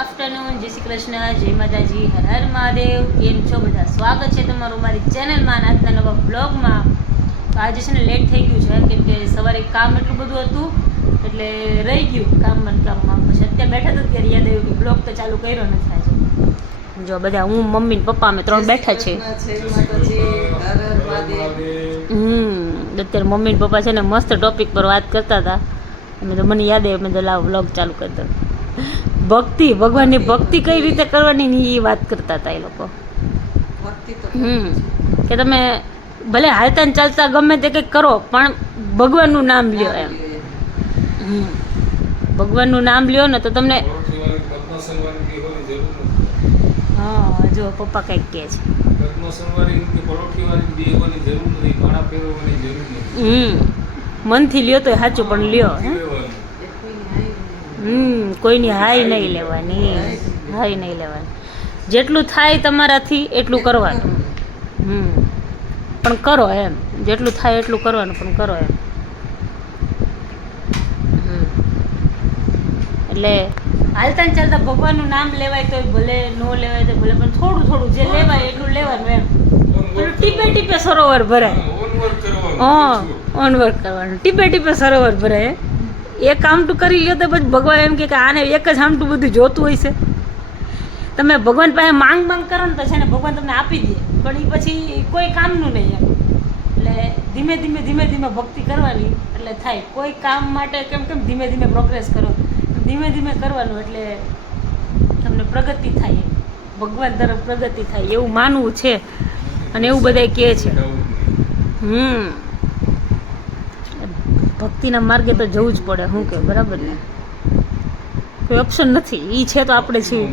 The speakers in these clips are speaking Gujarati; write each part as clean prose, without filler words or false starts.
આફ્ટરનૂન, જય શ્રી કૃષ્ણ, જય માતાજી, હર હર મહાદેવ. કેમ છો બધા? સ્વાગત છે તમારું મારી ચેનલમાં અને આજના નવા બ્લોગમાં. તો આજે છે ને લેટ થઈ ગયું છે કેમ કે સવારે કામ એટલું બધું હતું એટલે રહી ગયું કામમાં. પછી અત્યારે બેઠા તો ત્યારે યાદ આવ્યું કે બ્લોગ તો ચાલુ કર્યો નથી આજે. જો બધા હું મમ્મી ને પપ્પા અમે ત્રણ બેઠા છે. અત્યારે મમ્મી ને પપ્પા છે ને મસ્ત ટોપિક પર વાત કરતા હતા. અમે તો મને યાદ આવ્યું, મેં તો લાવ બ્લોગ ચાલુ કરી દઉં. ભક્તિ, ભગવાનની ભક્તિ કઈ રીતે કરવાની ની એ વાત કરતા હતા એ લોકો. કે તમે ભલે હાલતા ને ચાલતા ગમે તે કંઈક કરો પણ ભગવાનનું નામ લ્યો એમ. ભગવાનનું નામ લ્યો ને તો તમને. હા, જો પપ્પા કંઈક કહે છે. મનથી લ્યો તો સાચું, પણ લ્યો. કોઈની હાઈ નહીં લેવાની, હાઈ નહીં લેવાની. જેટલું થાય તમારાથી એટલું કરવાનું. પણ કરો એમ, જેટલું થાય એટલું કરવાનું, પણ કરો એમ. એટલે હાલતા ને ચાલતા ભગવાનનું નામ લેવાય તો ભલે, ન લેવાય તો ભલે, પણ થોડું થોડું જે લેવાય એટલું લેવાનું એમ. પેલું ટીપે ટીપે સરોવર ભરાય. ઓનવર્ક કરવાનું, ટીપે ટીપે સરોવર ભરાય. એક આમટું કરી લ્યો તો પછી ભગવાન એમ કે આને એક જ આમટું બધું જોતું હોય છે. તમે ભગવાન પાસે માંગ કરો ને તો છે ને ભગવાન તમને આપી દે, પણ એ પછી કોઈ કામનું નહીં એમ. એટલે ધીમે ધીમે ધીમે ધીમે ભક્તિ કરવાની એટલે થાય. કોઈ કામ માટે કેમ ધીમે ધીમે પ્રોગ્રેસ કરો, ધીમે ધીમે કરવાનું એટલે તમને પ્રગતિ થાય, ભગવાન તરફ પ્રગતિ થાય એવું માનવું છે અને એવું બધા કહે છે. ભક્તિના માર્ગે તો જવું જ પડે. શું કે બરાબર ને? કોઈ ઓપ્શન નથી. ઈ છે તો આપણે છીએ.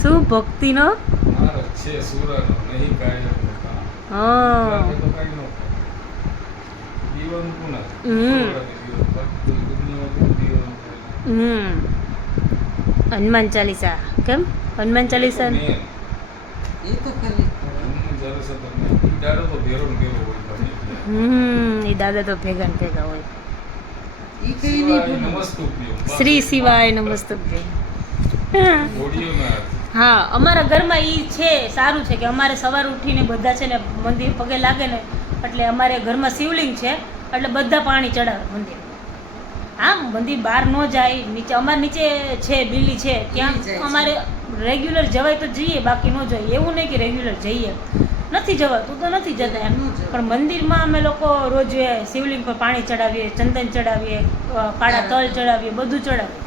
શું ભક્તિનો હનુમાન ચાલીસા. કેમ હનુમાન ચાલીસા? એ દાદા તો ભેગા ને ભેગા હોય. શ્રી શિવાય નમસ્તુભ્ય. હા, અમારા ઘરમાં ઈ છે, સારું છે કે અમારે સવાર ઉઠીને બધા છે ને મંદિર પગે લાગે ને એટલે અમારે ઘરમાં શિવલિંગ છે એટલે બધા પાણી ચડાવે મંદિર. હા, મંદિર બહાર ન જાય, નીચે અમારે નીચે છે બિલ્લી છે, ત્યાં અમારે રેગ્યુલર જવાય તો જઈએ, બાકી ન જઈએ. એવું નહીં કે રેગ્યુલર જઈએ, નથી જવાતું તો નથી જતા એમ. પણ મંદિરમાં અમે લોકો રોજ શિવલિંગ પર પાણી ચડાવીએ, ચંદન ચડાવીએ, કાળા તલ ચડાવીએ, બધું ચડાવીએ.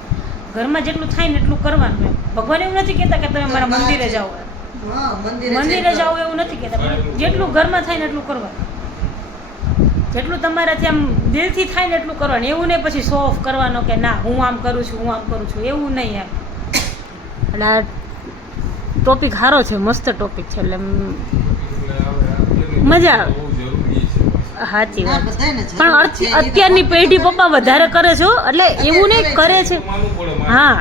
ઘરમાં જેટલું થાય ને એટલું કરવાનું એમ. ભગવાન એવું નથી કહેતા કે તમે મારા મંદિરે જાઓ, મંદિરે જાઓ એવું નથી કહેતા, પણ જેટલું ઘરમાં થાય ને એટલું કરવાનું. જેટલું તમારાથી આમ દિલથી થાય ને એટલું કરવાનું. એવું નહીં પછી શો ઓફ કરવાનો કે ના હું આમ કરું છું, હું આમ કરું છું, એવું નહીં એમ. એટલે આ ટોપિક સારો છે, મસ્ત ટોપિક છે, એટલે મજા આવે. સાચી વાત. પણ અત્યારની પેઢી પપ્પા વધારે કરે છે એટલે એવું નહીં કરે છે. હા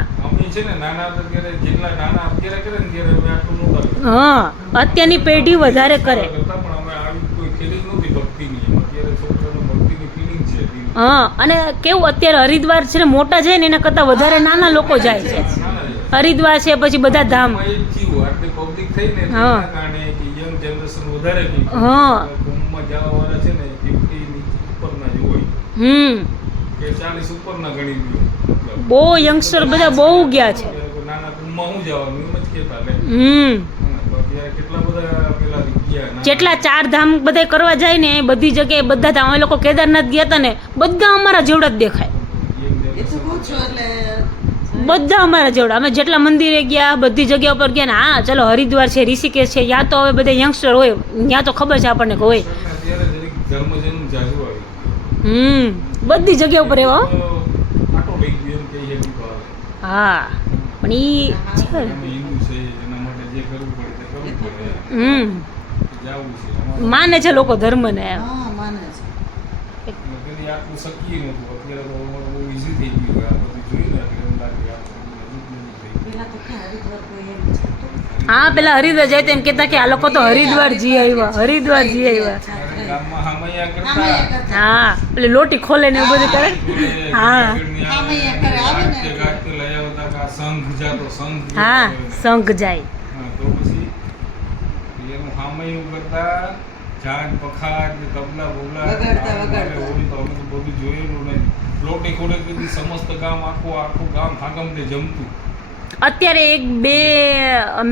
હા, અત્યારની પેઢી વધારે કરે. હા, અને કેવું અત્યારે હરિદ્વાર છે ને મોટા જાય ને એના કરતાં વધારે નાના લોકો જાય છે. હરિદ્વાર છે પછી બધા ધામ. હા હા, બહુ યંગસ્ટર બધા બહુ ગયા છે. જેટલા 4 ધામ બધા કરવા જાય ને બધી જગ્યાએ બધા ધામ. અમે લોકો કેદારનાથ ગયા હતા ને બધા અમારા જેવડા જ દેખાય, બધા અમારા જેવડા. અમે જેટલા મંદિરે ગયા બધી જગ્યા ઉપર ગયા ને. હા ચલો હરિદ્વાર છે, ઋષિકેશ છે, યા તો હવે બધા યંગસ્ટર હોય, ત્યાં તો ખબર છે આપણને કે હોય. બધી જગ્યા ઉપર એવા. હા, પણ ઈ છે માને છે લોકો ધર્મને એમ. હા, પેલા હરિદ્વાર જાય તો એમ કહેતા કે આ લોકો તો હરિદ્વાર જી આવ્યા, હરિદ્વાર જી આવ્યા. ગામમાં હામૈયા હામૈયા કરતા કરતા. હા પેલી લોટી ખોલે ને એવું બધું કરે હા. હામૈયા કરે, આવે ને. ગાતે લઈ આવતા કે આ સંઘ જાતો સંઘ હા સંઘ જાય હા, તો પછી એનું હામૈયું કરતા જાન પખાર ને તબલા બોલા વગાડતા, હોય તો અમે તો બધું જોયેલું ને લોટી ખોલે તેથી સમસ્ત ગામ આખું ગામ હાગમને જમતું. અત્યારે એક બે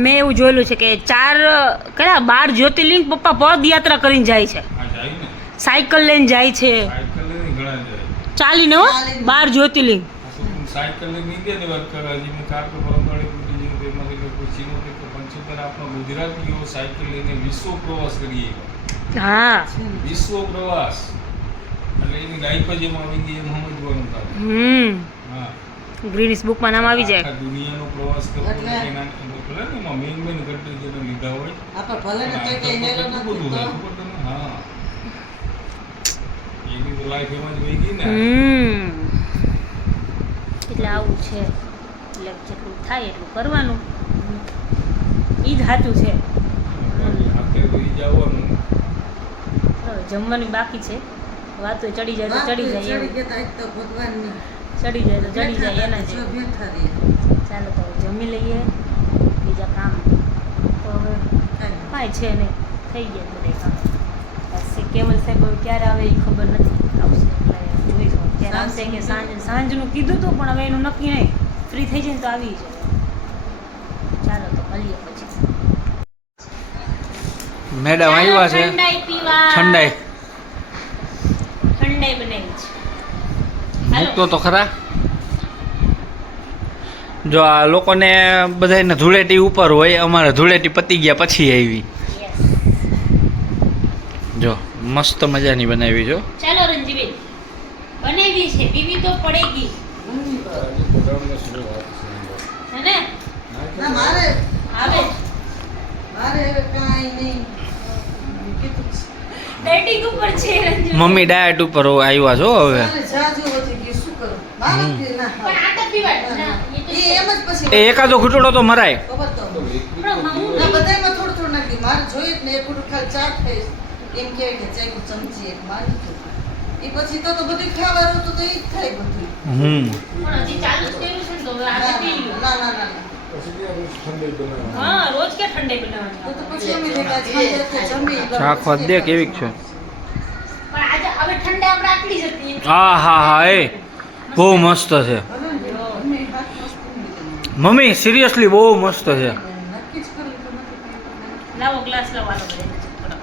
મેં એવું જોયેલું છે કે 12 જ્યોતિર્લિંગ પપ્પા પદયાત્રા કરીને જાય છે, આ જાય ને સાયકલ લઈને જાય છે, સાયકલ લઈને ઘણા જાય. ચાલીને હો 12 જ્યોતિર્લિંગ. આ શું સાયકલ લઈને નીકળે ને વાત કરે હજી મેં કાર તો પરમવાળી બધી જેવું તો એમાંથી કોઈ પૂછીનું કે 75 આપણા ગુજરાતીઓ સાયકલ લઈને વિશ્વ પ્રવાસ કરીએ. હા વિશ્વ પ્રવાસ એટલે એની લાઈફ જ એમ આવી ગઈ એમ સમજવાનું થાય. હા ગ્રીનિસ બુકમાં નામ આવી જાય. આખા દુનિયાનો પ્રવાસ કરવો એટલે- એટલે એના ભલે ને એમાં મેન કન્ટ્રી જેને લીધા હોય આપણે ભલે ને કંઈ કંઈ હેરો કેટલું નથી બધું તો. હોય ખબર તને? હા એની તો લાઈફ એમાં જ વહી ગઈ ને. એટલે આવું છે, એટલે જેટલું થાય એટલું કરવાનું, ઈ જ સાચું છે. હાથે વહી જવાનું. હવે જમવાની બાકી છે, વાતો ચડી જાય તો ચડી જાય ચડી એવું. ગયા તા, આજ તો ભગવાનની ચડી જાય તો ચડી જાય એના જો જેવું. બેઠા રહીએ. ચાલો તો હવે જમી લઈએ, બીજા કામ તો હવે કાંઈ કાંઈ છે નહીં, થઈ ગયા બધા કામ. બસ એ કેવલ સાહેબ હવે ક્યારે આવે એ ખબર નથી, આવશે એટલે જોઈશું ક્યારે આવશે કે સાંજનું કીધું હતું પણ હવે એનું નક્કી નહીં, ફ્રી થઈ જાય ને તો આવી જાય. ચાલો તો મળીએ પછી. મેડમ આવ્યા છે ઠંડાઈ પીવા. ઠંડાઈ ઠંડાઈ બનાવી છે. હાલો. મૂકતો તો ખરા. જો આ લોકોને બધાને ધૂળેટી ઉપર હોય, અમારે ધૂળેટી પતી ગયા પછી આવી. Yes. જો મસ્ત મજાની બનાવી જો. ચાલો રંજીબેન બનાવી છે, પીવી તો પડેગી ઘણી વાર. હજી બધાને શું વાત છે? હે ને ના મારે આવે મારે હવે કાંઈ નહીં કીધું છે. ડેટિંગ ઉપર છે રંજીબેન. મમ્મી ડાયટ ઉપર આવ્યા છો હવે. મારે જાજુ વધી ગયું, શું કરું? મારે જ ના પણ ખાવું. આ તો પીવા ના એ તો એ એમ જ પછી એ એકાદો ઘૂંટડો તો મરાય. ખબર તો પણ હું ના બધાયમાં થોડું થોડું નાખી. મારે જોઈએ જ ને એક ઉડું ખાલી ચા ખાઈશ એમ કહેવાય કે ચાય ચમચી એક મારી દઉં. એ પછી તો બધું ખાવાનું તો એ જ થાય બધું. હમ પણ હજી ચાલુ જ કર્યું છે ને તો હવે ના આજે પી લ્યો. ના ના ના ના. પછી ત્યાં રોજ ઠંડી બનાવવાની. હા રોજ કે ઠંડાઈ તો બનાવવાની તો પછી અમે ભેગા સાંજે તો જમી ચાખવા દે કેવી છે. પણ આજે હવે ઠંડા આપણે આટલી જ હતી. હા હા હા એ બહુ મસ્ત છે ભલે ને, અમે હાથ વસ્તુ નહીં કરી. મમ્મી સિરિયસલી બહુ મસ્ત છે. નક્કી જ કર્યું તો નથી પીવું. લાવો ગ્લાસ લાવો બધાને થોડો.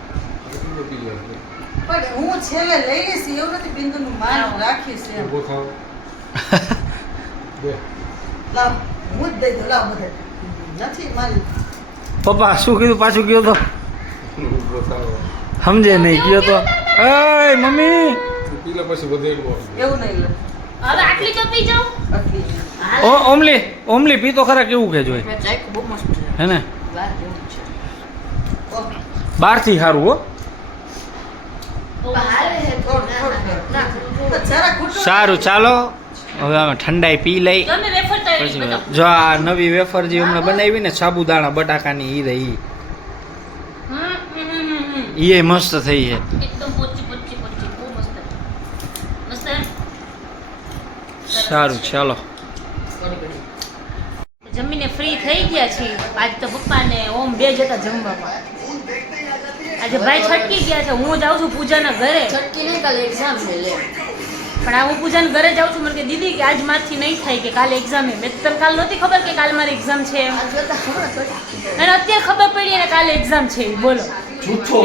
એટલું તો પી જાય. પણ હું છેલ્લે લઈ લઈશ એવું નથી, બિંદુનું માન રાખીશ એમ. ઊભો થાવ. બે. લાવ હું જ દઈ દઉં, લાવ બધે નથી મારી. પપ્પા શું કીધું પાછું કયો તો ઊભો થાવ. સમજે નહીં કયો તો. એ મમ્મી પી લે પછી વધેડવો. એવું નહીં લે હવે આટલી તો પી જાઓ. આટલી ઓ ઓમલી ઓમલી પી તો ખરા કેવું કે જોઈ બહુ મસ્ત છે. હે ને બહાર જેવું છે. ઓહ, બહારથી સારું હો. થોડું થોડું ના જરા ખૂટું સારું ચાલો હવે અમે ઠંડાઈ પી લઈ. ગમે વેફર તો એવી પછી બતાવો. જો આ નવી વેફર જે હમણાં બનાવી ને સાબુદાણા બટાકાની ઈ રહી ઈ મસ્ત થઈ છે. એકદમ પોચી પોચી પોચી બહુ મસ્ત મસ્ત હે? સારું ચાલો જમીને ફ્રી થઈ ગયા છીએ. આજ તો પપ્પા ને ઓમ બે જતા જમવામાં. આજે ભાઈ છટકી ગયા છે, હું જાઉં છું પૂજાના ઘરે. છટકી નહીં, કાલે એક્ઝામ છે લે. પણ આ હું પૂજાના ઘરે જાઉં છું. મને કે દીદી કે આજ મારથી નહીં થાય કે કાલે એક્ઝામ છે. મેં તો તને કાલ નહોતી ખબર કે કાલે મારી એક્ઝામ છે એમ. અને અત્યારે ખબર પડી એને કાલે એક્ઝામ છે ઈ. બોલો જૂઠો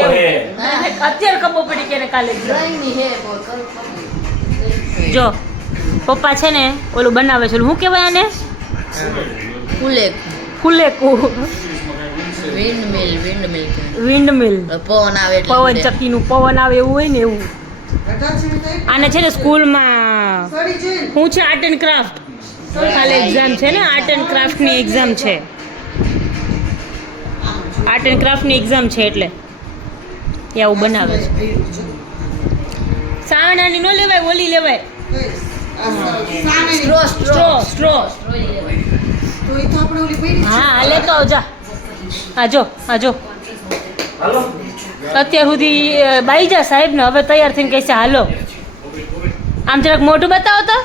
અત્યારે ખબર પડી કે એને કાલે એક્ઝામ. જો પપ્પા છે ને ઓલું બનાવે છે, ઓલું શું કહેવાય આને? ફુલેકુ વિન્ડમિલ. પવન આવે પવન ચક્કીનું પવન આવે એવું હોય ને એવું. એટલે આને છે ને સ્કૂલમાં સડી જોઈને હું છે આર્ટ એન્ડ ક્રાફ્ટ. કાલે એક્ઝામ છે ને, આર્ટ એન્ડ ક્રાફ્ટની એક્ઝામ છે. આર્ટ એન્ડ ક્રાફ્ટની એક્ઝામ છે એટલે એ આવું બનાવે છે. સાવણાની નો લેવાય, ઓલી લેવાય. Straw straw. તો એ તો આપણે ઓલી પડી હા લેતો આવ જા. હા જો હાલો અત્યાર સુધી બાઈ જા સાહેબ ને હવે તૈયાર થઈને કહે છે હાલો. આમ જરાક મોઢું બતાવો તો.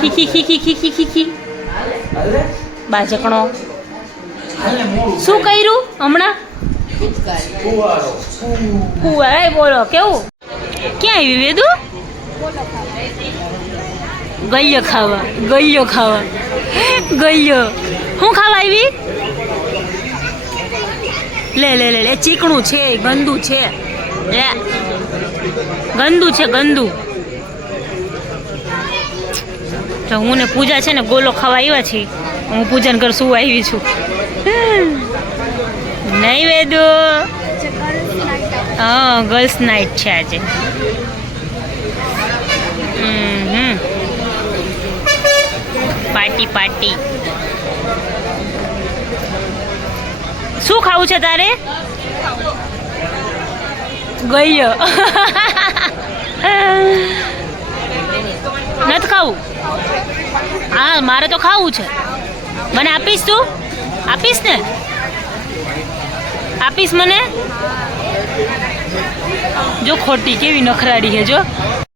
ખી ખી ખી ખી ખી ખી ખી બાજકણો. શું કર્યું હમણાં? ફુવારા બોલો કેવું? ક્યાં આવી વેદુ? ગલ્યો ખાવા, ગલ્યો ખાવા, ગલ્યો. શું ખાવા આવી? લે લે લે લે, ચીકણું છે, ગંદુ છે, લે ગંદુ છે, ગંદુ. તો હું ને પૂજા છે ને ગોલો ખાવા આવ્યા છીએ. હું પૂજન કર શું આવી છું. નહીં વેદુ? હા, ગર્લ્સ નાઇટ છે આજે. Party party. શું ખાવું છે તારે? ગયો નથી ખાવું? હા મારે તો ખાવું છે. મને આપીશ તું? આપીશ ને? આપીશ મને? જો ખોટી કેવી નખરાડી છે જો.